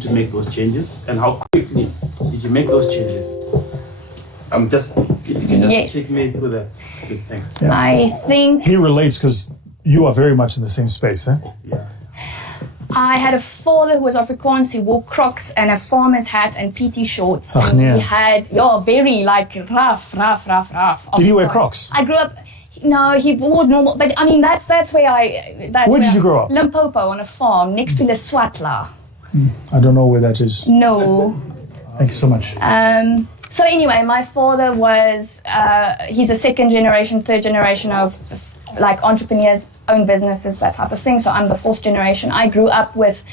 to make those changes, and how quickly did you make those changes? If you can just take me through that, please. Thanks. Yeah. I think He relates because you are very much in the same space, eh? Yeah. I had a father who was Afrikaans, who wore Crocs and a farmer's hat and PT shorts. Ach, And nee. he had, very like rough. Did he wear Crocs? I grew up, no, he wore normal, but I mean, that's where Where did you grow up? Limpopo on a farm next to Leswatla. I don't know where that is. No. Thank you so much. So anyway, my father was, he's a second generation, third generation of like entrepreneurs, own businesses, that type of thing. So I'm the fourth generation. I grew up with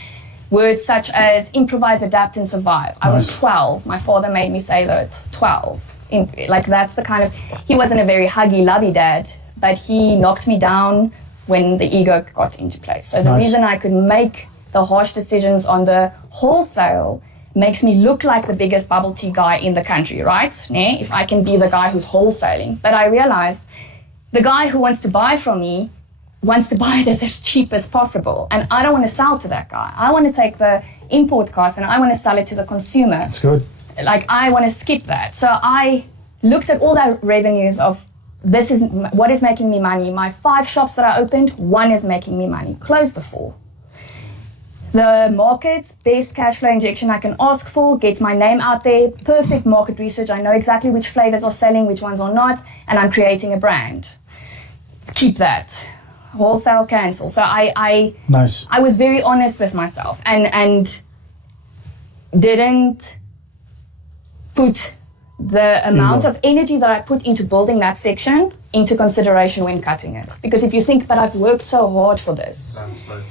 words such as improvise, adapt, and survive. I was 12. My father made me say that 12. That's the kind of, he wasn't a very huggy, lovey dad, but he knocked me down when the ego got into place. So the reason I could make the harsh decisions on the wholesale makes me look like the biggest bubble tea guy in the country, right? If I can be the guy who's wholesaling. But I realized the guy who wants to buy from me wants to buy it as cheap as possible. And I don't want to sell to that guy. I want to take the import cost and I want to sell it to the consumer. That's good. Like, I want to skip that. So I looked at all the revenues of this is what is making me money. My 5 shops that I opened, 1 is making me money. Closed the 4. The market, best cash flow injection I can ask for, gets my name out there, perfect market research. I know exactly which flavors are selling, which ones are not, and I'm creating a brand. Keep that. Wholesale, cancel. So I was very honest with myself and didn't put the amount of energy that I put into building that section into consideration when cutting it. Because if you think, but I've worked so hard for this.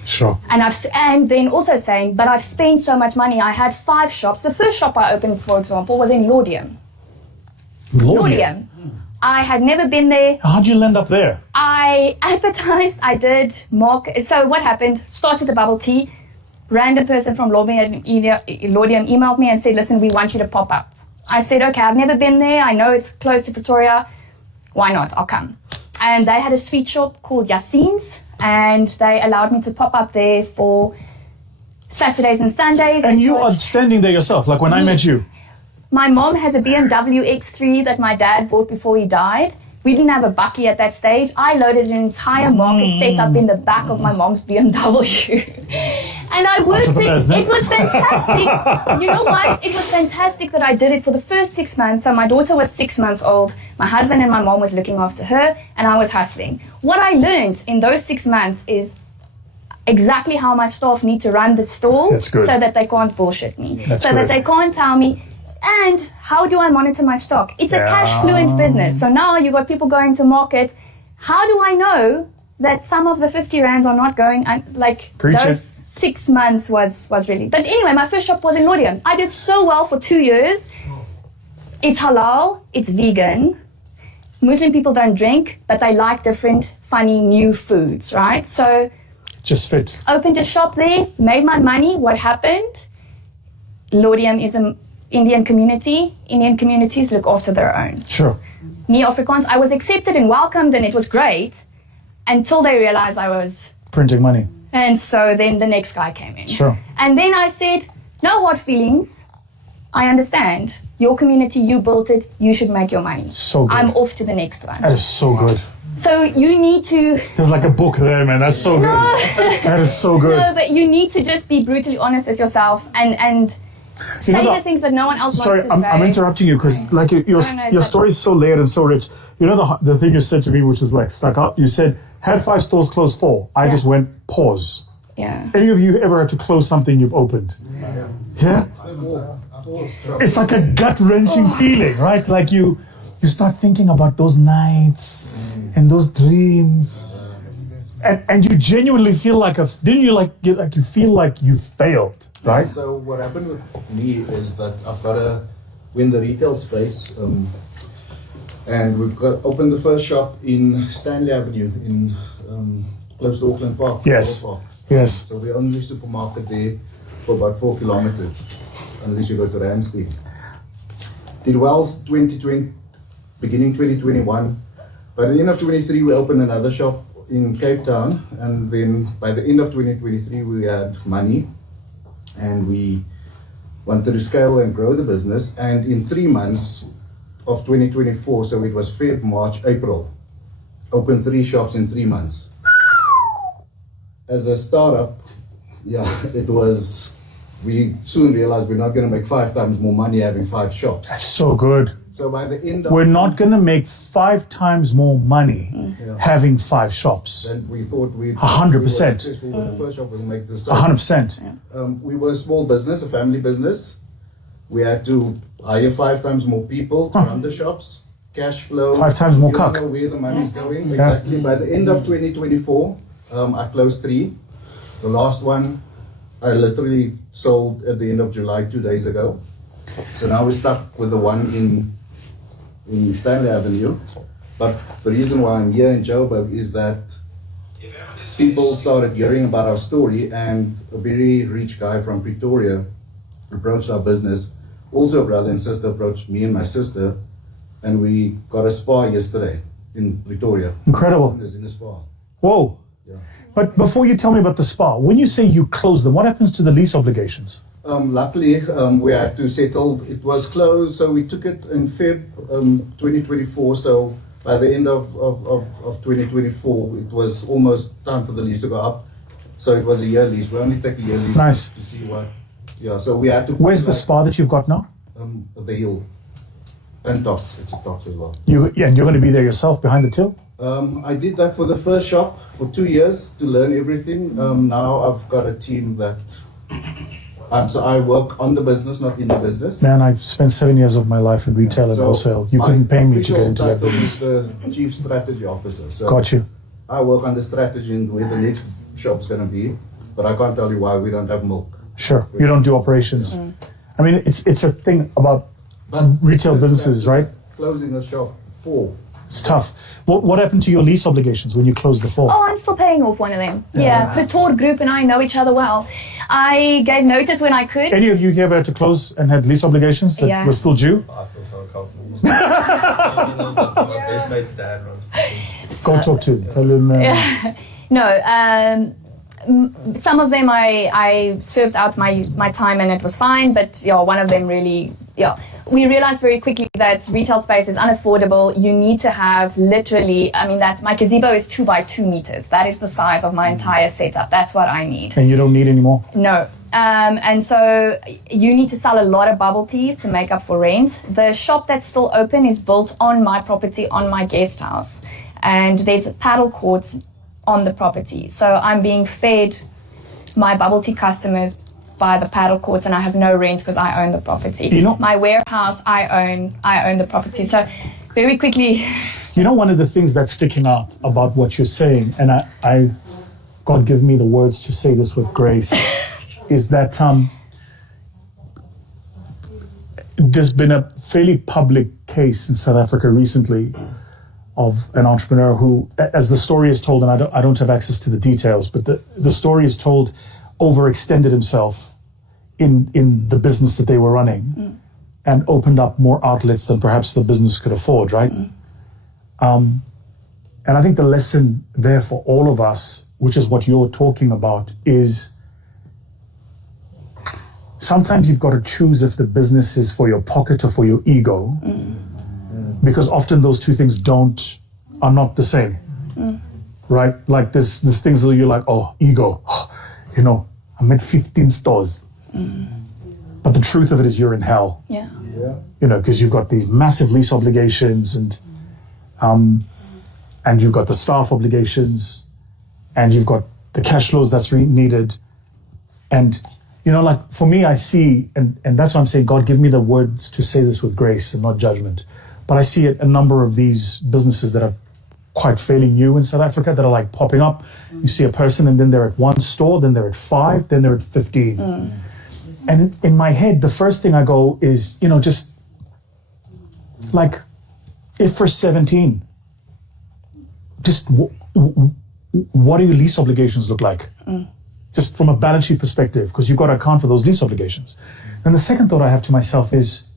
Sure. And then also saying, but I've spent so much money. I had 5 shops. The first shop I opened, for example, was in Laudium. Laudium. I had never been there. How'd you end up there? I advertised, I did market. So what happened, started the bubble tea. Random person from Laudium emailed me and said, listen, we want you to pop up. I said, okay, I've never been there. I know it's close to Pretoria. Why not? I'll come. And they had a sweet shop called Yassine's, and they allowed me to pop up there for Saturdays and Sundays. And you are standing there yourself, like when I met you. My mom has a BMW X3 that my dad bought before he died. We didn't have a bakkie at that stage. I loaded an entire market setup in the back of my mom's BMW. And I worked it. It was fantastic. You know what? It was fantastic that I did it for the first 6 months. So my daughter was 6 months old. My husband and my mom was looking after her, and I was hustling. What I learned in those 6 months is exactly how my staff need to run the store so that they can't bullshit me. That they can't tell me, and how do I monitor my stock? It's a cash fluent business. So now you got people going to market. How do I know that some of the 50 rands are not going, those 6 months was really. But anyway, my first shop was in Laudium. I did so well for 2 years. It's halal, it's vegan. Muslim people don't drink, but they like different, funny, new foods, right? So just fit. Opened a shop there, made my money. What happened? Laudium is an Indian community. Indian communities look after their own. Sure. Me, Afrikaans, I was accepted and welcomed, and it was great until they realized I was printing money. And so then the next guy came in. Sure. And then I said, no hard feelings. I understand. Your community, you built it. You should make your money. So good. I'm off to the next one. That is so good. So you need to... There's like a book there, man. That's so good. That is so good. No, but you need to just be brutally honest with yourself and say the things that no one else wants to say. Sorry, I'm interrupting you because like your story is so layered and so rich. You know the thing you said to me, which is like stuck out. You said, had 5 stores, closed 4. I just went, pause. Yeah. Any of you ever had to close something you've opened? Yeah? It's like a gut-wrenching feeling, right? Like you start thinking about those nights and those dreams. And you genuinely feel like you feel like you failed, right? So what happened with me is that we're in the retail space, and we've opened the first shop in Stanley Avenue in close to Auckland Park. Yes. Yes. So we own the supermarket there for about 4 kilometers, unless you go to Randstad. Did well 2020, beginning 2021. By the end of 23, we opened another shop in Cape Town, and then by the end of 2023, we had money, and we wanted to scale and grow the business. And in 3 months of 2024, so it was Feb, March, April, opened 3 shops in 3 months. As a startup, we soon realized we're not going to make 5 times more money having 5 shops. That's so good. So by the end of We're not going to make 5 times more money having 5 shops. then we thought we'd 100%. we were successful with the first shop, we'll make the same. 100%. We were a small business, a family business. We had to hire 5 times more people to run the shops. Cash flow. 5 times more you don't cuck. know where the money's going. Exactly. By the end of 2024, I closed 3. The last one I literally sold at the end of July 2 days ago. So now we're stuck with the one in Stanley Avenue. But the reason why I'm here in Joburg is that people started hearing about our story, and a very rich guy from Pretoria approached our business. Also a brother and sister approached me and my sister, and we got a spa yesterday in Pretoria. Incredible. In a spa. Whoa. Yeah. But before you tell me about the spa, when you say you close them, what happens to the lease obligations? Luckily, we had to settle. It was closed, so we took it in Feb 2024. So by the end of 2024, it was almost time for the lease to go up. So it was a year lease. We only take a year lease Nice. to see what. Yeah, so we had to. Where's the spa that you've got now? The hill. And Tops. It's a Tops as well. And you're going to be there yourself behind the till? I did that for the first shop for 2 years to learn everything. Now I've got a team that. So I work on the business, not in the business. Man, I spent 7 years of my life in retail and wholesale. You couldn't pay me to get into that business. My official title is the Chief Strategy Officer. So Got you. I work on the strategy and where the next shop's going to be, but I can't tell you why we don't have milk. Sure. You don't do operations. I mean, it's a thing about retail businesses, right? Closing a shop 4. It's tough. What happened to your lease obligations when you closed the 4? Oh, I'm still paying off one of them. Yeah, Pator Group and I know each other well. I gave notice when I could. Any of you here had to close and had lease obligations that were still due? I feel so comfortable. My best mate's dad runs. Go talk to him. Tell him. No, some of them I served out my time and it was fine, but one of them really, we realized very quickly that retail space is unaffordable. You need to have literally, that my gazebo is 2 by 2 meters. That is the size of my entire setup. That's what I need. And you don't need any more? No. And so you need to sell a lot of bubble teas to make up for rent. The shop that's still open is built on my property, on my guest house. And there's paddle courts on the property. So I'm being fed my bubble tea customers by the paddle courts, and I have no rent because I own the property. My warehouse, I own the property. So very quickly. One of the things that's sticking out about what you're saying, and I God give me the words to say this with grace, is that there's been a fairly public case in South Africa recently of an entrepreneur who, as the story is told, and I don't have access to the details, but the story is told, overextended himself in the business that they were running and opened up more outlets than perhaps the business could afford, right? And I think the lesson there for all of us, which is what you're talking about, is sometimes you've got to choose if the business is for your pocket or for your ego. Because often those two things are not the same, right? Like there's things that you're like, ego, I'm at 15 stores. But the truth of it is you're in hell. Yeah. Because you've got these massive lease obligations and you've got the staff obligations and you've got the cash flows that's needed. And, for me, I see, and that's why I'm saying, God, give me the words to say this with grace and not judgment. But I see a number of these businesses that are quite fairly new in South Africa that are like popping up. You see a person and then they're at 1 store, then they're at 5, then they're at 15. And in my head, the first thing I go is, just like, if for 17, just what do your lease obligations look like? Just from a balance sheet perspective, because you've got to account for those lease obligations. And the second thought I have to myself is,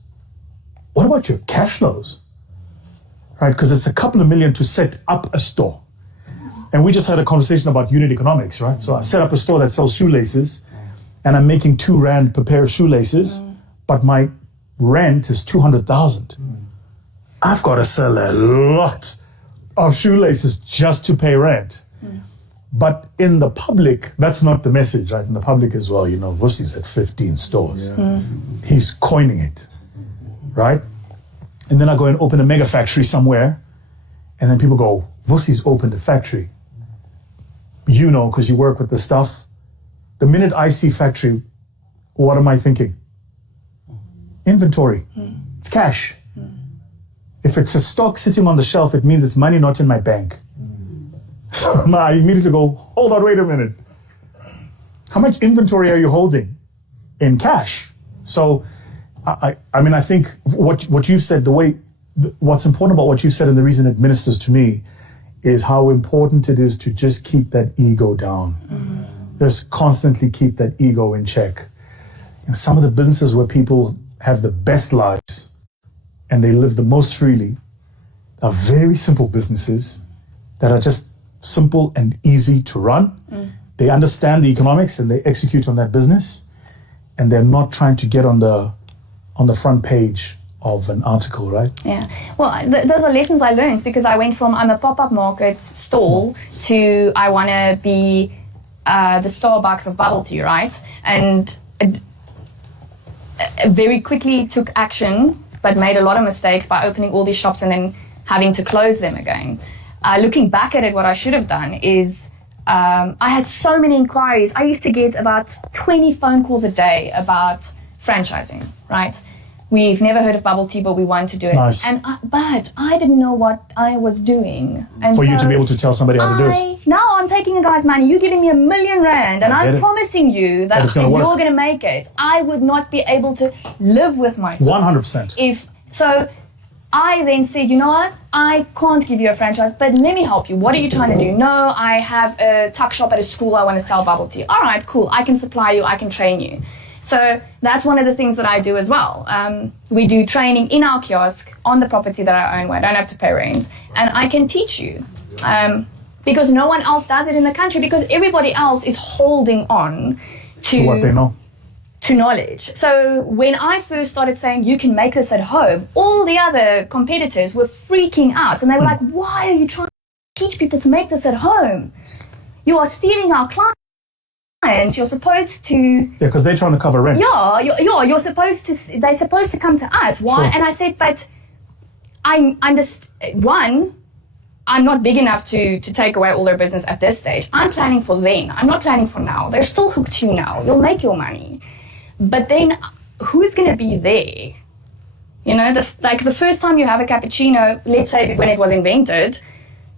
what about your cash flows? Right, because it's a couple of million to set up a store. And we just had a conversation about unit economics, right? So I set up a store that sells shoelaces and I'm making 2 rand per pair of shoelaces. but my rent is 200,000. I've got to sell a lot of shoelaces just to pay rent. But in the public, that's not the message, right? In the public as well, you know, Vusi's at 15 stores. He's coining it, right? And then I go and open a mega factory somewhere, and then people go, Vusi's opened a factory. You know, because you work with the stuff. The minute I see factory, what am I thinking? Inventory. It's cash. If it's a stock sitting on the shelf, it means it's money not in my bank. So I immediately go, hold on, wait a minute. How much inventory are you holding in cash? So, I mean, I think what you've said, what's important about what you said and the reason it ministers to me is how important it is to just keep that ego down. Just constantly keep that ego in check. And some of the businesses where people have the best lives and they live the most freely are very simple businesses that are just simple and easy to run. They understand the economics and they execute on that business, and they're not trying to get on the front page of an article, right? Yeah. Well, those are lessons I learned because I went from I'm a pop-up market stall to I want to be the Starbucks of bubble tea, right? And very quickly took action, but made a lot of mistakes by opening all these shops and then having to close them again. Looking back at it, what I should have done is I had so many inquiries. I used to get about 20 phone calls a day about franchising, right? We've never heard of bubble tea, but we want to do it. Nice. But I didn't know what I was doing. And For you to be able to tell somebody how to do it. Now I'm taking a guy's money. You're giving me $1 million, and I'm promising you that you're going to make it. I would not be able to live with myself. 100%. So I then said, you know what? I can't give you a franchise, but let me help you. What are you trying to do? No, I have a tuck shop at a school. I want to sell bubble tea. All right, cool. I can supply you. I can train you. So that's one of the things that I do as well. We do training in our kiosk on the property that I own where I don't have to pay rent. And I can teach you because no one else does it in the country because everybody else is holding on to what they know. To knowledge. So when I first started saying you can make this at home, all the other competitors were freaking out and they were like, why are you trying to teach people to make this at home? You are stealing our clients. You're supposed to... Yeah, because they're trying to cover rent. Yeah, you're supposed to... They're supposed to come to us. Why? Sure. And I said, but I understand... One, I'm not big enough to take away all their business at this stage. I'm planning for then. I'm not planning for now. They're still hooked to you now. You'll make your money. But then who's going to be there? You know, the first time you have a cappuccino, let's say when it was invented,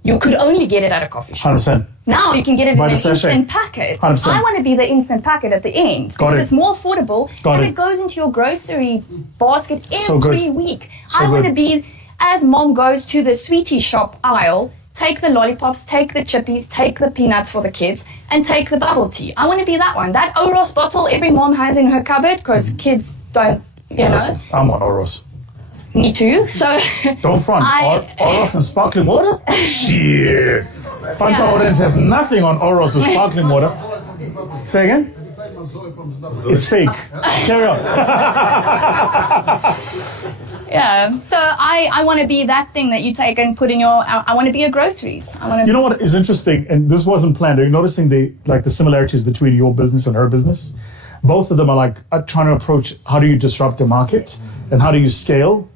you could only get it at a coffee shop. 100%. Now you can get it in an sachet. instant packet. 100%. I want to be the instant packet at the end because it's more affordable and it goes into your grocery basket every week. I want to be, as mom goes to the sweetie shop aisle, take the lollipops, take the chippies, take the peanuts for the kids, and take the bubble tea. I want to be that one. That Oros bottle every mom has in her cupboard because kids don't, you know. I'm on Oros. Me too. So don't front. Oros and sparkling water? Shit. Fanta Orange has nothing on Oros with sparkling water. Say again? It's fake. Carry on. Yeah, so I want to be that thing that you take and put in your. I want to be your groceries. You know what is interesting, and this wasn't planned. Are you noticing the similarities between your business and her business? Both of them are trying to approach how do you disrupt the market and how do you scale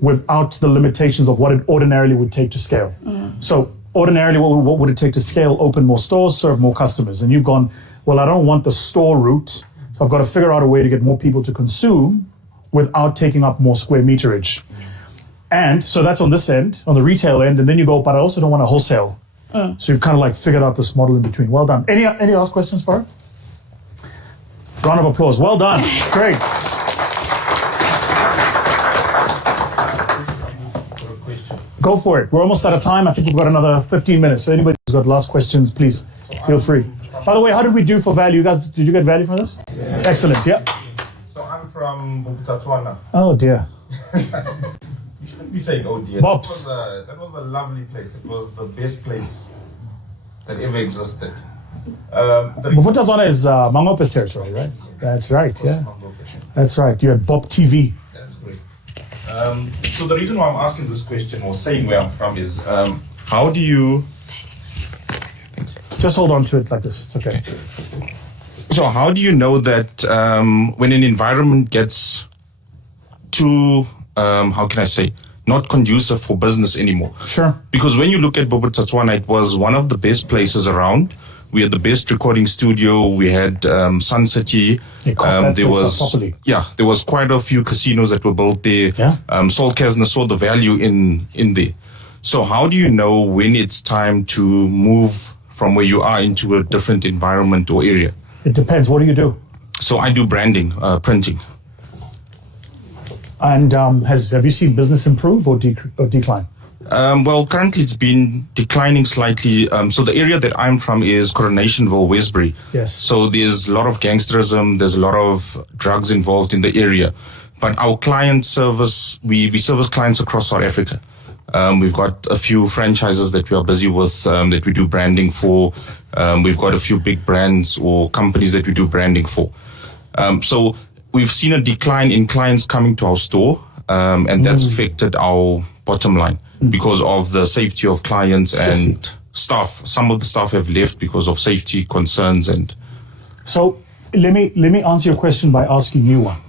without the limitations of what it ordinarily would take to scale. So ordinarily, what would it take to scale? Open more stores, serve more customers, and you've gone, well, I don't want the store route, so I've got to figure out a way to get more people to consume without taking up more square meterage. And so that's on this end, on the retail end, and then you go, but I also don't want to wholesale. So you've kind of figured out this model in between. Well done. Any last questions for her? Round of applause. Well done. Great. Go for it. We're almost out of time. I think we've got another 15 minutes. So anybody who's got last questions, please feel free. By the way, how did we do for value? You guys, did you get value from this? Yeah. Excellent. Yeah. I'm from Botswana. Oh dear. You shouldn't be saying oh dear. Bops. That was a lovely place. It was the best place that ever existed. Bophuthatswana is Mangope's territory, right? That's right, yeah. That's right. You had Bob TV. That's great. So the reason why I'm asking this question or saying where I'm from is, how do you... Just hold on to it like this. It's okay. So how do you know that when an environment gets too, how can I say, not conducive for business anymore? Sure. Because when you look at Bophuthatswana, it was one of the best places around. We had the best recording studio. We had Sun City. There was quite a few casinos that were built there. Yeah. Sol Kasner saw the value in there. So how do you know when it's time to move from where you are into a different environment or area? It depends. What do you do? So I do branding, printing. And have you seen business improve or decline? Well, currently it's been declining slightly. So the area that I'm from is Coronationville, Westbury. Yes. So there's a lot of gangsterism. There's a lot of drugs involved in the area. But our client service, we service clients across South Africa. We've got a few franchises that we are busy with, that we do branding for. We've got a few big brands or companies that we do branding for. So we've seen a decline in clients coming to our store, and that's affected our bottom line because of the safety of clients and staff. Some of the staff have left because of safety concerns. And so let me answer your question by asking you one.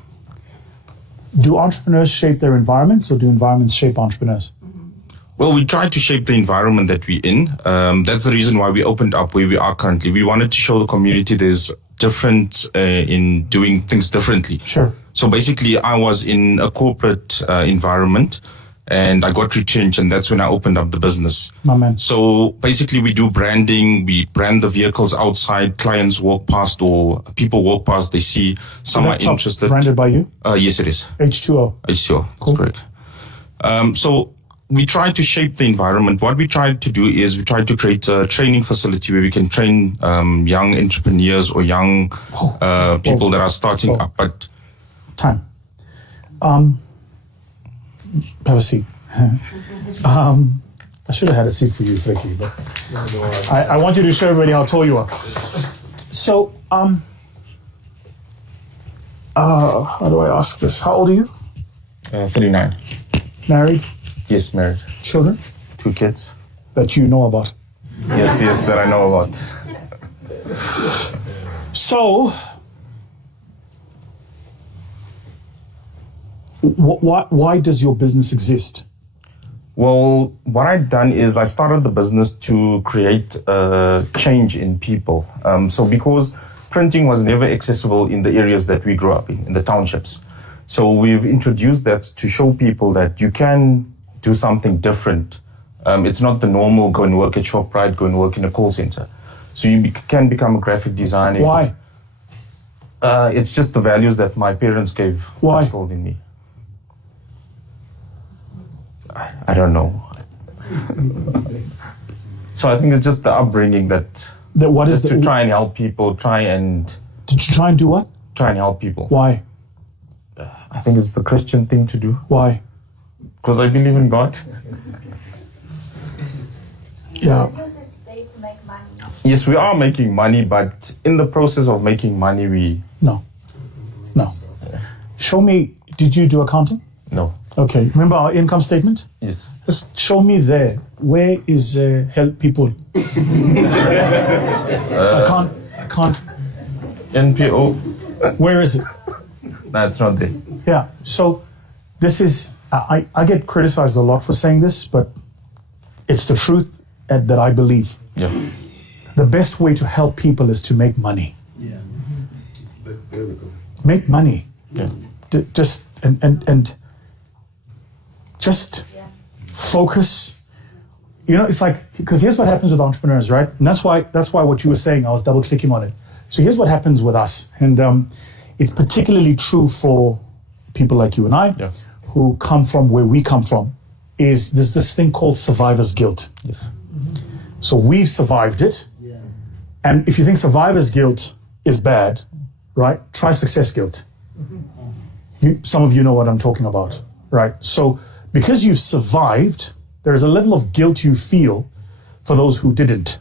Do entrepreneurs shape their environments, or do environments shape entrepreneurs? Well, we try to shape the environment that we're in. That's the reason why we opened up where we are currently. We wanted to show the community there's different in doing things differently. Sure. So basically, I was in a corporate environment, and I got retrenched, and that's when I opened up the business. My man. So basically, we do branding. We brand the vehicles outside. Clients walk past, or people walk past. They see some are interested. Branded by you? Yes, it is. H2O. H2O. Cool. That's correct. So we try to shape the environment. What we try to do is we try to create a training facility where we can train young entrepreneurs or young people that are starting up. But time. Have a seat. I should have had a seat for you, Fricky, but I want you to show everybody how tall you are. So, how do I ask this? How old are you? 39. Married? Yes, married. Children? 2 kids. That you know about? Yes, that I know about. So, why does your business exist? Well, what I've done is I started the business to create a change in people. So because printing was never accessible in the areas that we grew up in the townships. So we've introduced that to show people that you can do something different. It's not the normal go and work at ShopRite, go and work in a call center. So you can become a graphic designer. Why? It's just the values that my parents gave. Why? Instilled in me. I don't know. So I think it's just the upbringing that what is to try and help people, Did you try and do what? Try and help people. Why? I think it's the Christian thing to do. Why? Because I believe in God. Yeah. Business is there to make money. Yes, we are making money, but in the process of making money, No. Show me, did you do accounting? No. Okay, remember our income statement? Yes. Just show me there. Where is help people? I can't. NPO. Where is it? That's not there. Yeah, so this is, I get criticized a lot for saying this, but it's the truth that I believe. Yeah. The best way to help people is to make money. Yeah. There we go. Make money. Yeah. Just focus. You know, it's like, because here's what happens with entrepreneurs, right? And that's why what you were saying, I was double clicking on it. So here's what happens with us. And it's particularly true for people like you and I, Yeah. who come from where we come from, is there's this thing called survivor's guilt. Yes. So we've survived it. Yeah. And if you think survivor's guilt is bad, right? Try success guilt. Some of you know what I'm talking about, right? So because you've survived, there is a level of guilt you feel for those who didn't.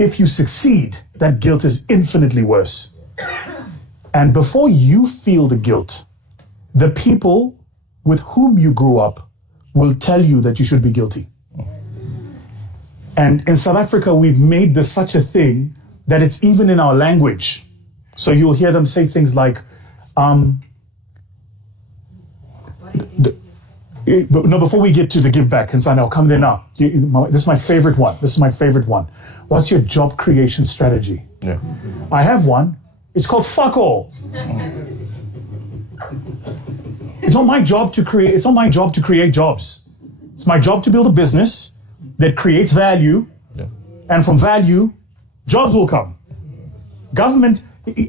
if you succeed, that guilt is infinitely worse. And before you feel the guilt, the people with whom you grew up will tell you that you should be guilty. And in South Africa, we've made this such a thing that it's even in our language. So you'll hear them say things like, before we get to the give back, and I'll come there now. This is my favorite one. What's your job creation strategy? Yeah. I have one. It's called fuck all. It's not my job to create jobs. It's my job to build a business that creates value. Yeah. And from value, jobs will come. Government,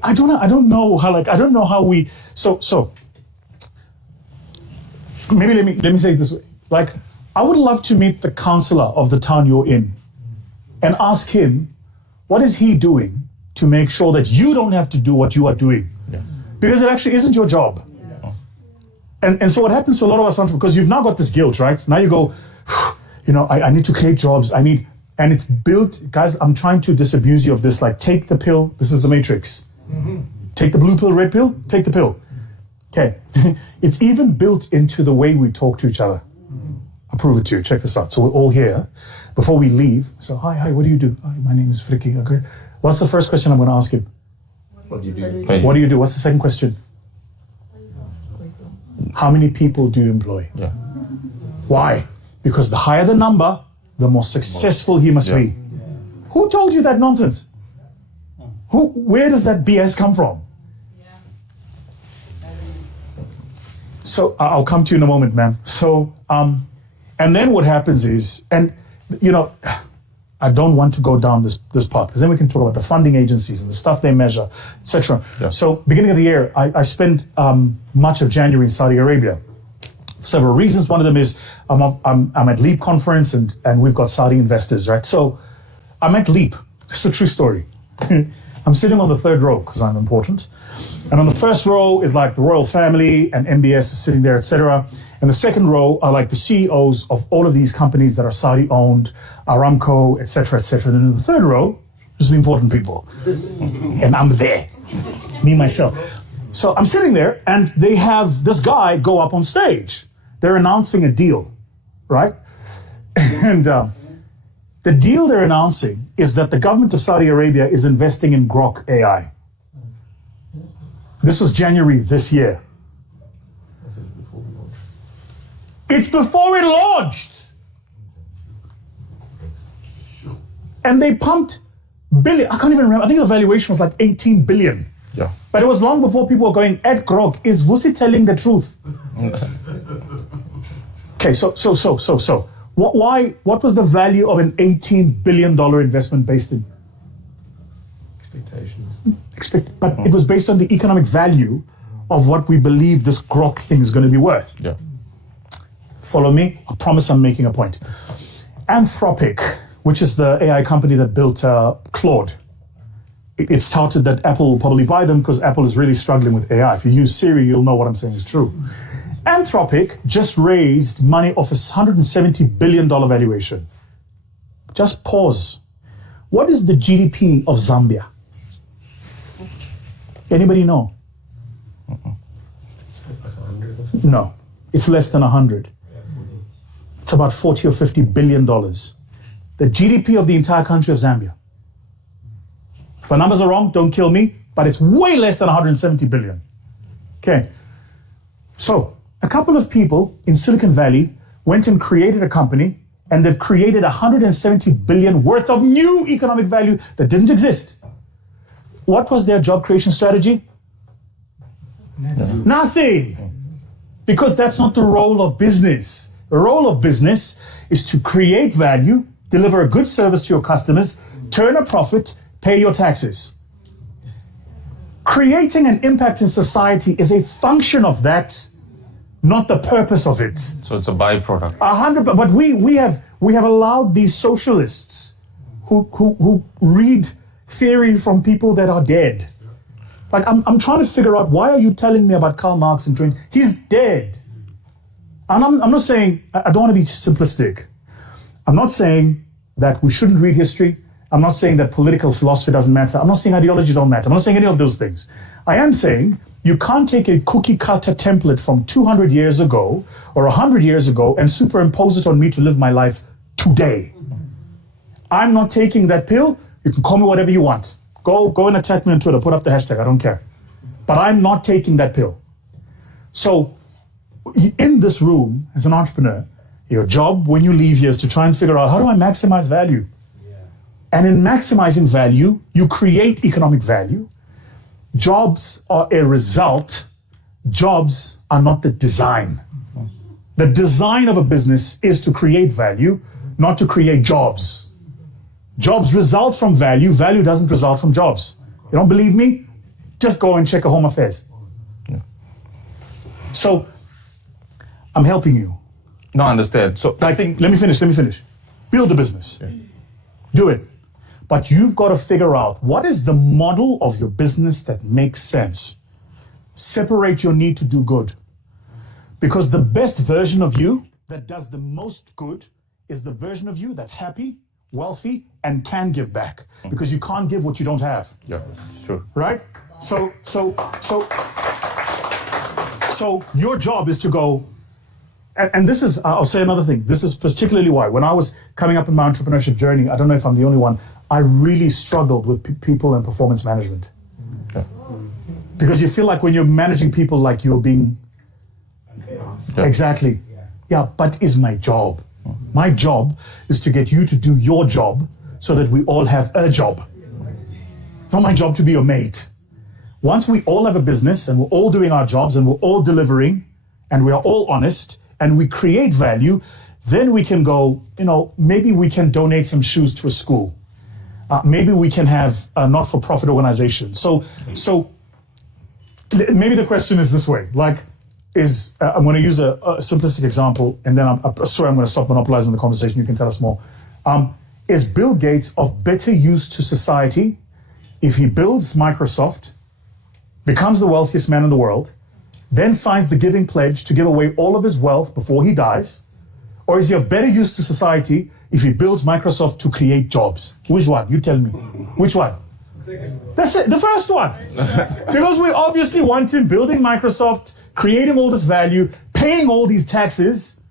I don't know how we, so maybe let me say it this way. Like, I would love to meet the councillor of the town you're in and ask him, what is he doing to make sure that you don't have to do what you are doing? Yeah. Because it actually isn't your job. Yeah. And so what happens to a lot of us, because you've now got this guilt, right? Now you go, I need to create jobs. And it's built, guys, I'm trying to disabuse you of this, like, take the pill. This is the matrix. Mm-hmm. Take the blue pill, red pill, take the pill. Okay. It's even built into the way we talk to each other. Mm-hmm. I'll prove it to you. Check this out. So we're all here. Before we leave, so hi, what do you do? Hi, my name is Fricky. Okay. What's the first question I'm going to ask him? What do you do? What do you do? What's the second question? How many people do you employ? Yeah. Why? Because the higher the number, the more successful he must be. Who told you that nonsense? Where does that BS come from? So I'll come to you in a moment, man. So, and then what happens is, and I don't want to go down this path, because then we can talk about the funding agencies and the stuff they measure, etc. Yeah. So beginning of the year, I spent much of January in Saudi Arabia. For several reasons. One of them is I'm at LEAP conference and we've got Saudi investors, right? So I'm at LEAP. It's a true story. I'm sitting on the third row because I'm important. And on the first row is like the royal family and MBS is sitting there, etc. And the second row are like the CEOs of all of these companies that are Saudi owned, Aramco, etc., etc. And in the third row is the important people. And I'm there, me, myself. So I'm sitting there and they have this guy go up on stage. They're announcing a deal, right? And the deal they're announcing is that the government of Saudi Arabia is investing in Grok AI. This was January this year. It's before it launched. And they pumped billion. I can't even remember. I think the valuation was like 18 billion. Yeah. But it was long before people were going, at Grok, is Vusi telling the truth? Okay, so. What was the value of an $18 billion investment based in? Expectations. But it was based on the economic value of what we believe this Grok thing is going to be worth. Yeah. Follow me? I promise I'm making a point. Anthropic, which is the AI company that built Claude, it's touted that Apple will probably buy them because Apple is really struggling with AI. If you use Siri, you'll know what I'm saying is true. Anthropic just raised money off a $170 billion valuation. Just pause. What is the GDP of Zambia? Anybody know? It's like 100 or something. No, it's less than 100. It's about 40 or 50 billion dollars. The GDP of the entire country of Zambia. If my numbers are wrong, don't kill me, but it's way less than 170 billion. Okay. So, a couple of people in Silicon Valley went and created a company, and they've created 170 billion worth of new economic value that didn't exist. What was their job creation strategy? Nothing. Because that's not the role of business. The role of business is to create value, deliver a good service to your customers, turn a profit, pay your taxes. Creating an impact in society is a function of that, not the purpose of it. So it's a byproduct. 100%. But we have allowed these socialists who read theory from people that are dead. Like, I'm trying to figure out, why are you telling me about Karl Marx in 20? He's dead. And I'm not saying, I don't want to be simplistic. I'm not saying that we shouldn't read history I'm not saying that political philosophy doesn't matter. I'm not saying ideology don't matter. I'm not saying any of those things. I am saying you can't take a cookie cutter template from 200 years ago or 100 years ago and superimpose it on me to live my life today. I'm not taking that pill. You can call me whatever you want. Go and attack me on Twitter. Put up the hashtag. I don't care. But I'm not taking that pill. So in this room, as an entrepreneur, your job when you leave here is to try and figure out, how do I maximize value? And in maximizing value, you create economic value. Jobs are a result. Jobs are not the design. The design of a business is to create value, not to create jobs. Jobs result from value. Value doesn't result from jobs. You don't believe me? Just go and check a Home Affairs. So I'm helping you. No, I understand. So Let me finish. Build a business. Yeah. Do it. But you've got to figure out what is the model of your business that makes sense. Separate your need to do good. Because the best version of you that does the most good is the version of you that's happy, wealthy, and can give back. Because you can't give what you don't have. Yeah, sure. Right? So your job is to go, and this is, I'll say another thing. This is particularly why, when I was coming up in my entrepreneurship journey, I don't know if I'm the only one, I really struggled with people and performance management. Yeah. Because you feel like when you're managing people, like you're being... Yeah. Exactly. Yeah, but is my job. My job is to get you to do your job so that we all have a job. It's not my job to be your mate. Once we all have a business and we're all doing our jobs and we're all delivering and we are all honest and we create value, then we can go, maybe we can donate some shoes to a school. Maybe we can have a not-for-profit organization. So maybe the question is this way, I'm going to use a simplistic example, and then I swear I'm going to stop monopolizing the conversation. You can tell us more. Is Bill Gates of better use to society if he builds Microsoft, becomes the wealthiest man in the world, then signs the giving pledge to give away all of his wealth before he dies? Or is he of better use to society if he builds Microsoft to create jobs? Which one? You tell me. Which one? That's it, the first one. Because we obviously want him building Microsoft, creating all this value, paying all these taxes.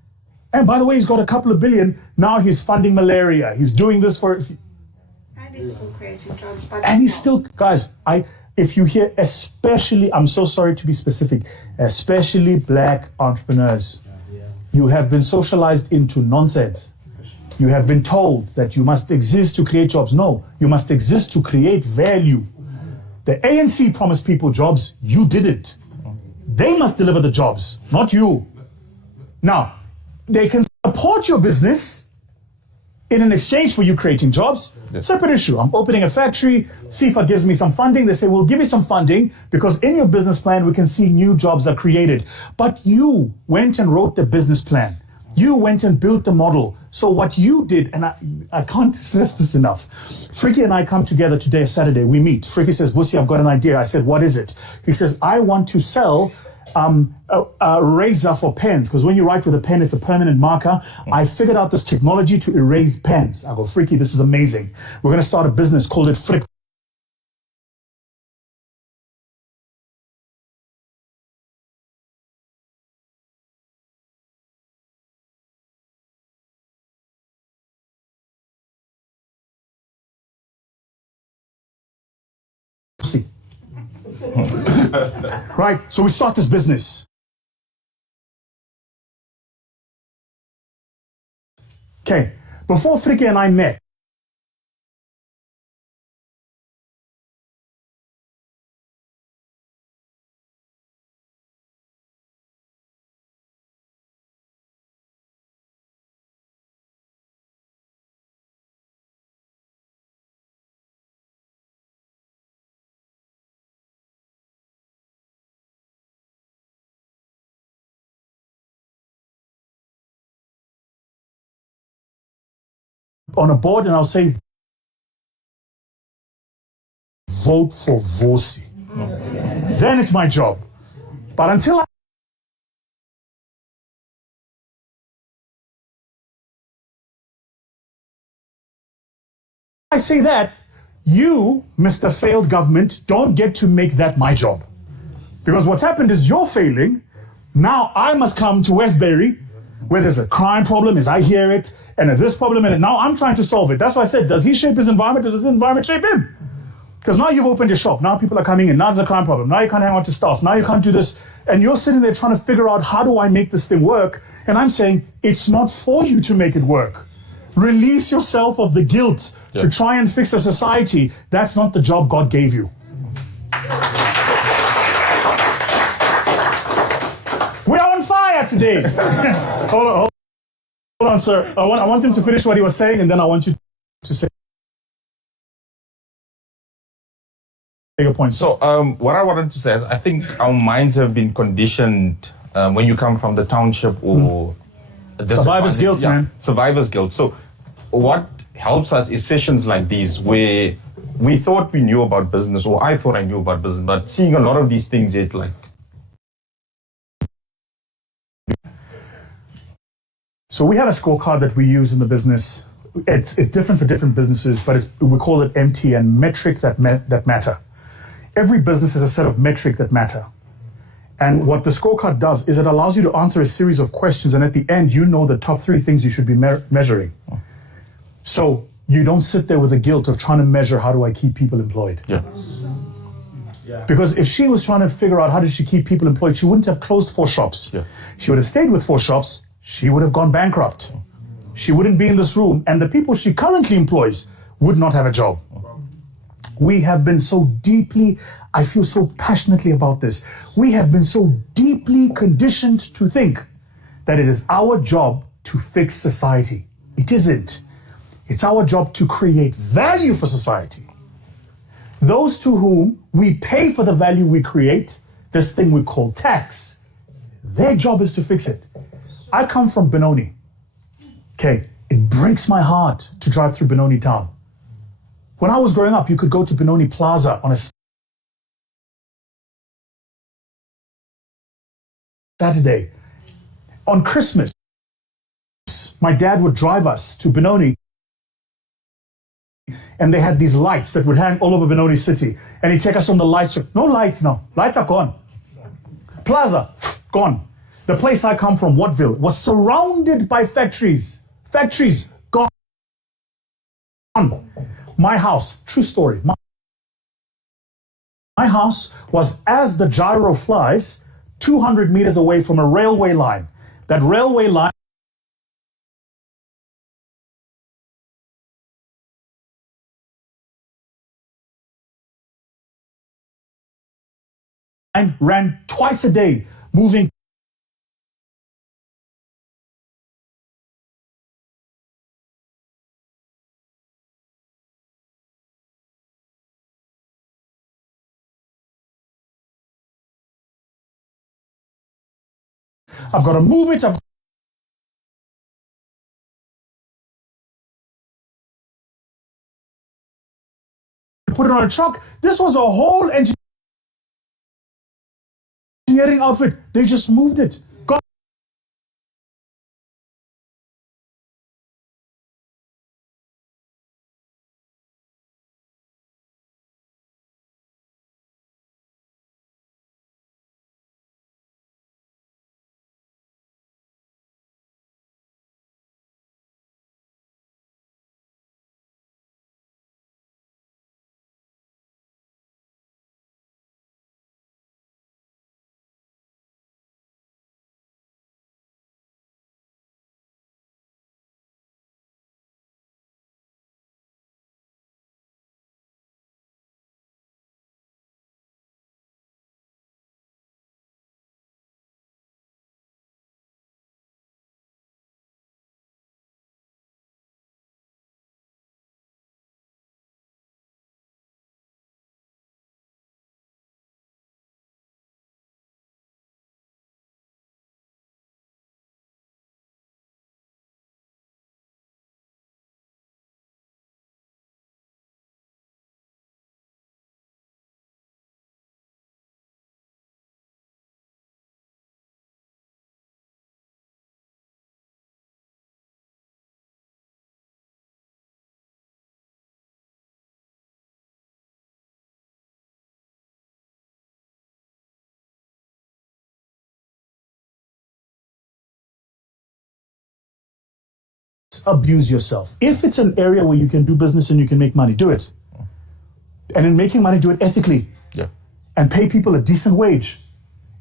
And by the way, he's got a couple of billion. Now he's funding malaria. He's doing this for... And he's still creating jobs. And he's still... Guys, if you hear, especially, I'm so sorry to be specific, especially black entrepreneurs, you have been socialized into nonsense. You have been told that you must exist to create jobs. No, you must exist to create value. The ANC promised people jobs. You didn't. They must deliver the jobs, not you. Now, they can support your business in an exchange for you creating jobs. Yes. Separate issue. I'm opening a factory. CIFA gives me some funding. They say, we'll give you some funding because in your business plan, we can see new jobs are created. But you went and wrote the business plan. You went and built the model. So what you did, and I can't stress this enough. Fricky and I come together today, Saturday. We meet. Fricky says, Vusi, I've got an idea. I said, what is it? He says, I want to sell a razor for pens, because when you write with a pen, it's a permanent marker. I figured out this technology to erase pens. I go, Fricky, this is amazing. We're going to start a business, called it Frick. Right, so we start this business. Okay, before Fricky and I met, on a board, and I'll say, vote for Vusi. Then it's my job. But until I I say that, you, Mr. Failed Government, don't get to make that my job. Because what's happened is you're failing. Now I must come to Westbury, where there's a crime problem, as I hear it, and this problem, and now I'm trying to solve it. That's why I said, does he shape his environment, or does his environment shape him? Because now you've opened your shop, now people are coming in, now there's a crime problem, now you can't hang on to staff, now you can't do this, and you're sitting there trying to figure out, how do I make this thing work? And I'm saying, it's not for you to make it work. Release yourself of the guilt to try and fix a society. That's not the job God gave you. We are on fire today. Hold on, sir. I want him to finish what he was saying, and then I want you to say your point. So, what I wanted to say is, I think our minds have been conditioned when you come from the township or survivor's guilt, man. Survivor's guilt. So, what helps us is sessions like these where we thought we knew about business, or I thought I knew about business, but seeing a lot of these things, it like. So we have a scorecard that we use in the business. It's different for different businesses, but we call it MT, and metric that matter. Every business has a set of metric that matter. And what the scorecard does is it allows you to answer a series of questions, and at the end, you know the top 3 things you should be measuring. So you don't sit there with the guilt of trying to measure, how do I keep people employed? Yeah. Because if she was trying to figure out how did she keep people employed, she wouldn't have closed 4 shops. Yeah. She would have stayed with 4 shops. She would have gone bankrupt. She wouldn't be in this room, and the people she currently employs would not have a job. We have been so deeply, I feel so passionately about this, we have been so deeply conditioned to think that it is our job to fix society. It isn't. It's our job to create value for society. Those to whom we pay for the value we create, this thing we call tax, their job is to fix it. I come from Benoni. Okay, it breaks my heart to drive through Benoni town. When I was growing up, you could go to Benoni Plaza on a Saturday. On Christmas, my dad would drive us to Benoni, and they had these lights that would hang all over Benoni city. And he'd take us on the lights. No lights now. Lights are gone. Plaza, gone. The place I come from, Wattville, was surrounded by factories. Factories, gone. My house, true story. My house was, as the gyro flies, 200 meters away from a railway line. That railway line ran twice a day, moving I've got to move it. I've put it on a truck. This was a whole engineering outfit. They just moved it. abuse yourself. If it's an area where you can do business and you can make money, do it. And in making money, do it ethically. Yeah. And pay people a decent wage.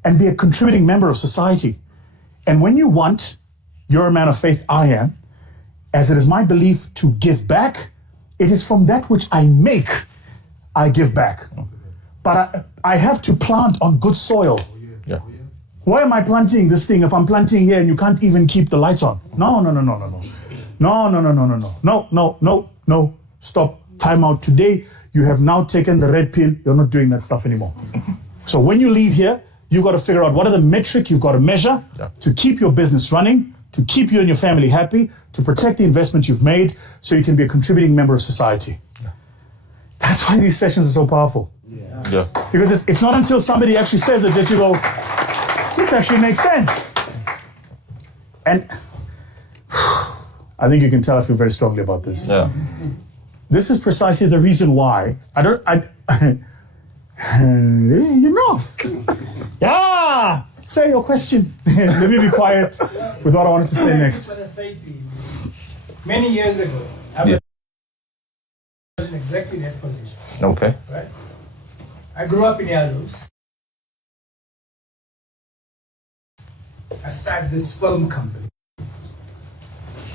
And be a contributing member of society. And when you want, you're a man of faith, I am, as it is my belief to give back, it is from that which I make, I give back. But I have to plant on good soil. Yeah. Why am I planting this thing if I'm planting here and you can't even keep the lights on? No. No. Stop. Time out. Today, you have now taken the red pill. You're not doing that stuff anymore. So when you leave here, you've got to figure out what are the metric you've got to measure to keep your business running, to keep you and your family happy, to protect the investment you've made so you can be a contributing member of society. Yeah. That's why these sessions are so powerful. Yeah. Because it's not until somebody actually says it that you go, this actually makes sense. And I think you can tell I feel very strongly about this. Yeah. This is precisely the reason why yeah, say your question. Let me be quiet with what I wanted to say next. Many years ago, I was in exactly that position. Okay. Right? I grew up in Eldos. I started this film company.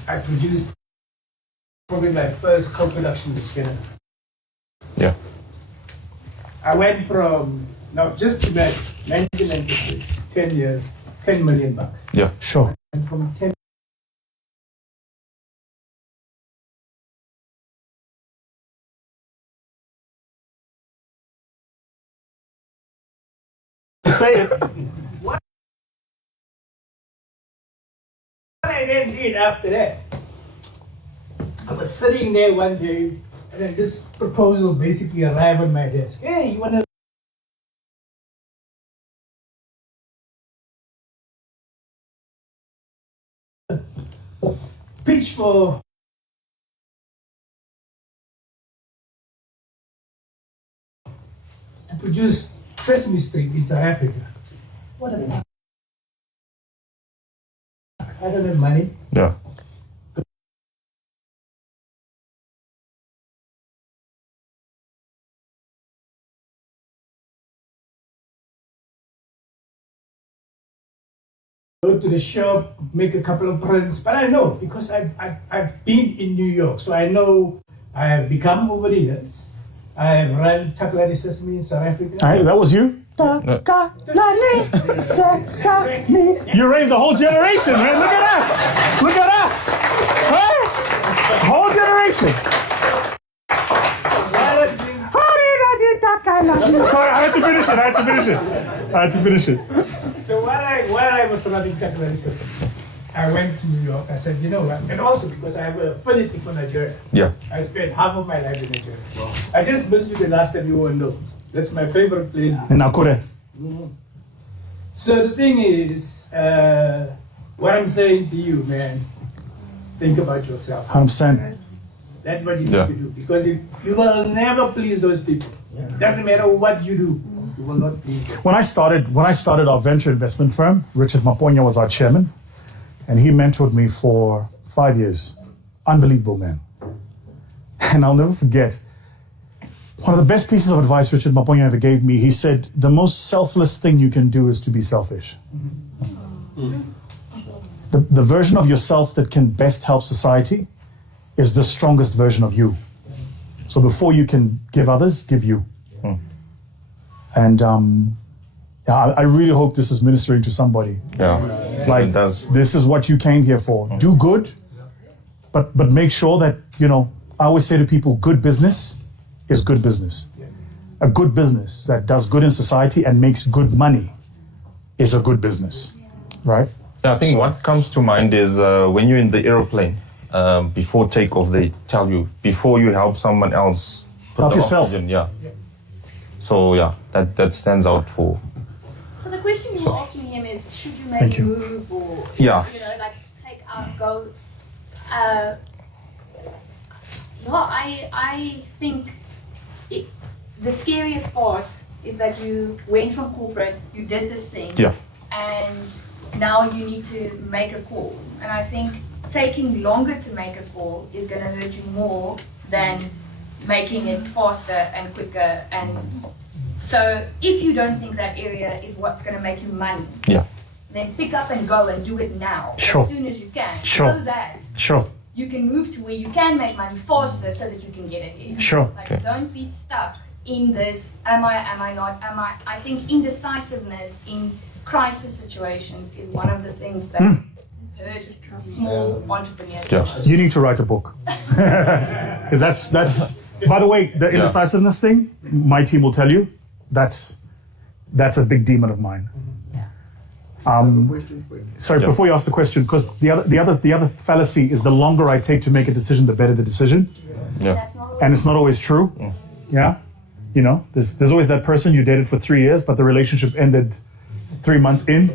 I produced probably my first co-production with Skinner. Yeah. I went from, now just imagine, 1996, 10 years, 10 million bucks. Yeah. Sure. And from 10 Say it. What I then did after that, I was sitting there one day, and then this proposal basically arrived on my desk. Hey, you want to pitch for to produce Sesame Street in South Africa? What the fuck? I don't have money. Yeah. Go to the shop, make a couple of prints, but I know because I've been in New York, so I know I have become over the years. I have run Takalani Sesame in South Africa. That was you? You raised the whole generation, man. Look at us. Look at us. Huh? Whole generation. Sorry, I had to finish it. So while I was running Takalani Sesame, I went to New York. I said, you know what? And also because I have an affinity for Nigeria. Yeah. I spent half of my life in Nigeria. Wow. I just visited the last time you won't know. That's my favorite place. In Nakure. So the thing is, what I'm saying to you, man, think about yourself. 100%. That's what you need to do. Because you will never please those people. Doesn't matter what you do, you will not please them. When I started our venture investment firm, Richard Maponya was our chairman, and he mentored me for 5 years. Unbelievable man. And I'll never forget, one of the best pieces of advice Richard Maponya ever gave me, he said, the most selfless thing you can do is to be selfish. The version of yourself that can best help society is the strongest version of you. So before you can give others, give you. And I really hope this is ministering to somebody. Yeah. Like, It does. this is what you came here for. Do good, but make sure that, I always say to people, good business is good business. A good business that does good in society and makes good money is a good business, right? Yeah, I think what comes to mind is when you're in the aeroplane, before takeoff, they tell you, before you help someone else, put Help the yourself. oxygen, yeah. So yeah, that stands out for. So the question you were asking him is, should you Thank maybe you. move or Yeah. like take out, go? I think the scariest part is that you went from corporate, you did this thing, Yeah. and now you need to make a call. And I think taking longer to make a call is going to hurt you more than making it faster and quicker. And so if you don't think that area is what's going to make you money, then pick up and go and do it now, Sure. as soon as you can, Sure. so that Sure. you can move to where you can make money faster so that you can get ahead. Sure. Like, don't be stuck in this, am I not, am I? I think indecisiveness in crisis situations is one of the things that hurt small entrepreneurs. Yeah. You need to write a book. Because that's by the way, the indecisiveness thing, my team will tell you, that's a big demon of mine. Question for you. Sorry, before you ask the question, because the other fallacy is the longer I take to make a decision, the better the decision. That's not And it's not always true. Yeah. You know, there's always that person you dated for 3 years, but the relationship ended 3 months in.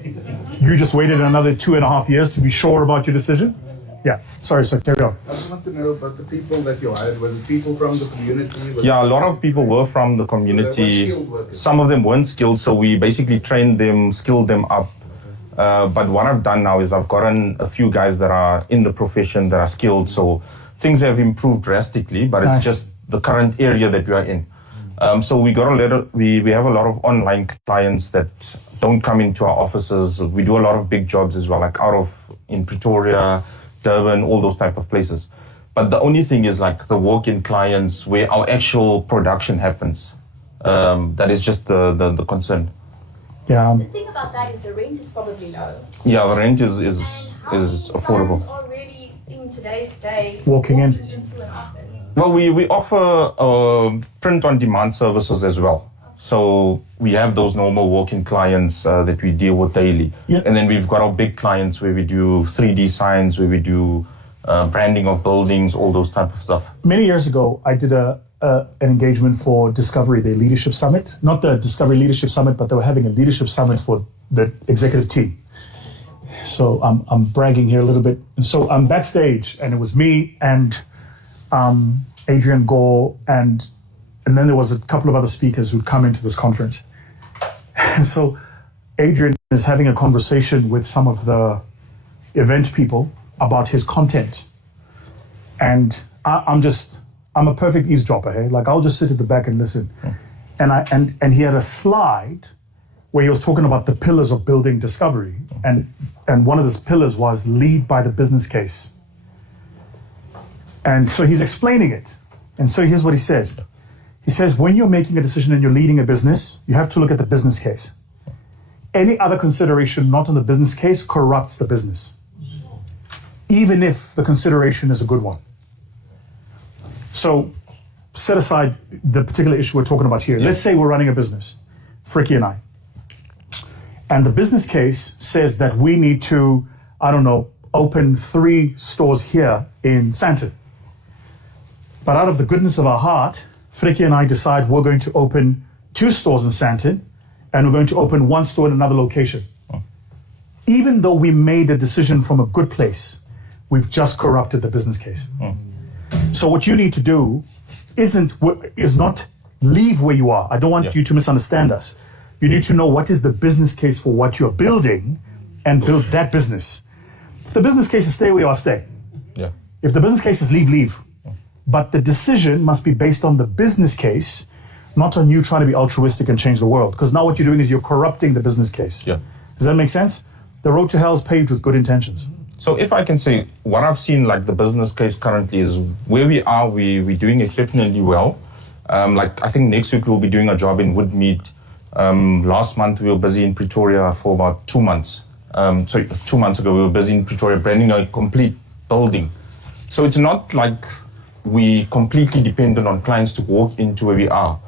You just waited another 2.5 years to be sure about your decision. Yeah. Sorry, sir. Carry on. I just want to know about the people that you hired. Was it people from the community? Yeah, a lot of people were from the community. skilled workers. Some of them weren't skilled, so we basically trained them, skilled them up. But what I've done now is I've gotten a few guys that are in the profession that are skilled, so things have improved drastically, but it's just the current area that we are in. So we have a lot of online clients that don't come into our offices. We do a lot of big jobs as well, like in Pretoria, Durban, all those type of places. But the only thing is like the walk-in clients where our actual production happens. That is just the concern. Yeah. The thing about that is the rent is probably low. Yeah, the rent is And how many affordable. clients are really in today's day Walking in. into an office? Well, we offer print-on-demand services as well. So we have those normal walk-in clients that we deal with daily. Yeah. And then we've got our big clients where we do 3D signs, where we do branding of buildings, all those type of stuff. Many years ago, I did an engagement for Discovery, the leadership summit. Not the Discovery Leadership Summit, but they were having a leadership summit for the executive team. So I'm bragging here a little bit. And so I'm backstage, and it was me and Adrian Gore, and then there was a couple of other speakers who'd come into this conference. And so Adrian is having a conversation with some of the event people about his content. And I'm a perfect eavesdropper, hey? Like, I'll just sit at the back and listen. And he had a slide where he was talking about the pillars of building Discovery. And one of those pillars was lead by the business case. And so he's explaining it. And so here's what he says. He says, when you're making a decision and you're leading a business, you have to look at the business case. Any other consideration not on the business case corrupts the business, even if the consideration is a good one. So set aside the particular issue we're talking about here. Let's say we're running a business, Fricky and I. And the business case says that we need to, open 3 stores here in Sandton. But out of the goodness of our heart, Fricky and I decide we're going to open 2 stores in Sandton, and we're going to open 1 store in another location. Even though we made a decision from a good place, we've just corrupted the business case. So what you need to do is not leave where you are. I don't want you to misunderstand us. You need to know what is the business case for what you're building and build that business. If the business case is stay where you are, stay. Yeah. If the business case is leave, leave. But the decision must be based on the business case, not on you trying to be altruistic and change the world. Because now what you're doing is you're corrupting the business case. Yeah. Does that make sense? The road to hell is paved with good intentions. So if I can say, what I've seen, like the business case currently is where we are, we're doing exceptionally well. Like I think next week we'll be doing a job in Woodmead. Last month we were busy in Pretoria for about 2 months. 2 months ago we were busy in Pretoria branding a complete building. So it's not like we completely dependent on clients to walk into where we are.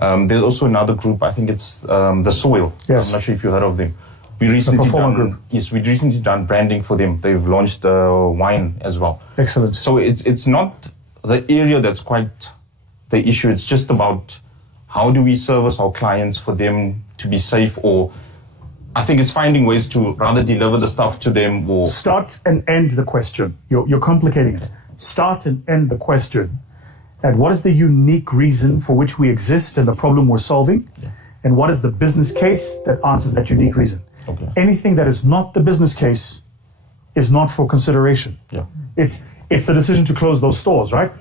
There's also another group, I think it's The Soil. Yes. I'm not sure if you heard of them. We recently group. Yes, we recently done branding for them. They've launched wine as well. Excellent. So it's not the area that's quite the issue. It's just about how do we service our clients for them to be safe, or I think it's finding ways to rather deliver the stuff to them or... Start and end the question. You're complicating it. Start and end the question. And what is the unique reason for which we exist and the problem we're solving? Yeah. And what is the business case that answers that unique reason? Okay. Anything that is not the business case is not for consideration. Yeah. It's the decision to close those stores, right?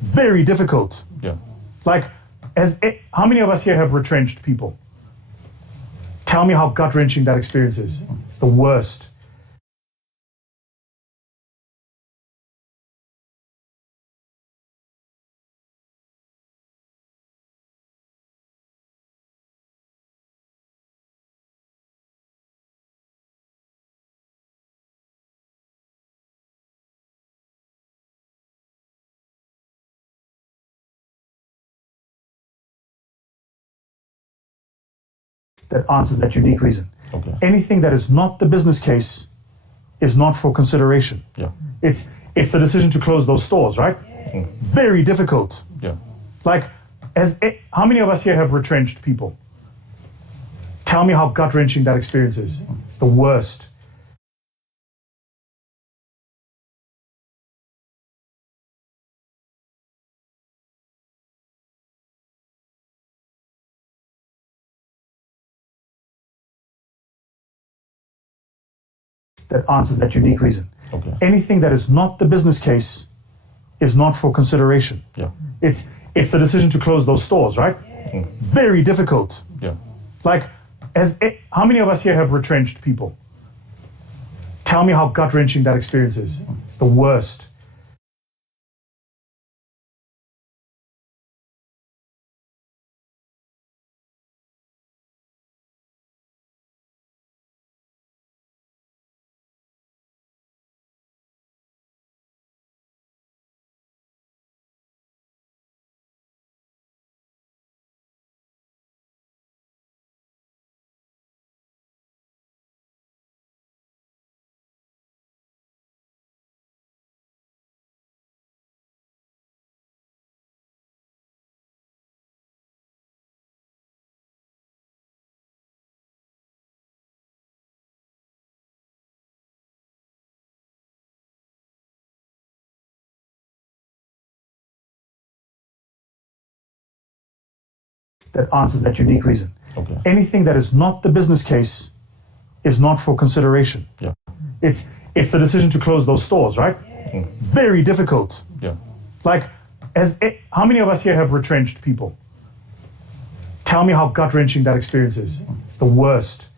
Very difficult. Yeah. Like, how many of us here have retrenched people? Tell me how gut-wrenching that experience is. It's the worst. That answers that unique reason. Okay. Anything that is not the business case is not for consideration. Yeah. It's the decision to close those stores, right? Very difficult. Yeah. Like, how many of us here have retrenched people? Tell me how gut-wrenching that experience is. It's the worst. That answers that unique reason. Okay. Anything that is not the business case is not for consideration. Yeah. It's the decision to close those stores, right? Very difficult. Yeah. Like, how many of us here have retrenched people? Tell me how gut-wrenching that experience is. It's the worst. That answers that unique reason. Okay. Anything that is not the business case is not for consideration. Yeah. It's the decision to close those stores, right? Very difficult. Yeah. Like, how many of us here have retrenched people? Tell me how gut-wrenching that experience is. It's the worst.